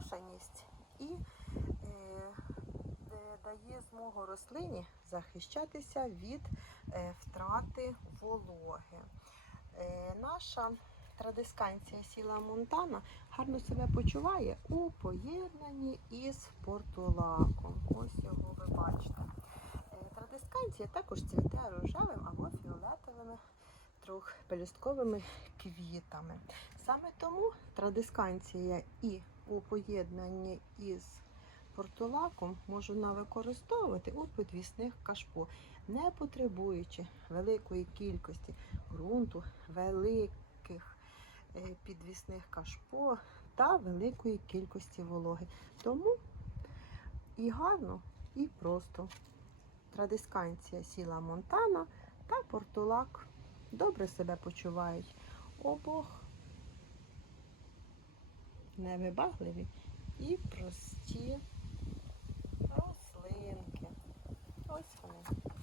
зволоженість і е, е, дає змогу рослині захищатися від е, втрати вологи. Наша традисканція сіла Монтана гарно себе почуває у поєднанні із портулаком. Ось його ви бачите. Традисканція також цвіте рожевим або фіолетовими трьохпелюстковими квітами. Саме тому традисканція і у поєднанні із портулаком можна використовувати у підвісних кашпо, не потребуючи великої кількості ґрунту, великих е, підвісних кашпо та великої кількості вологи. Тому і гарно, і просто. Традисканція сіла Монтана та портулак добре себе почувають. Обох невибагливі і прості рослинки. Ось вони.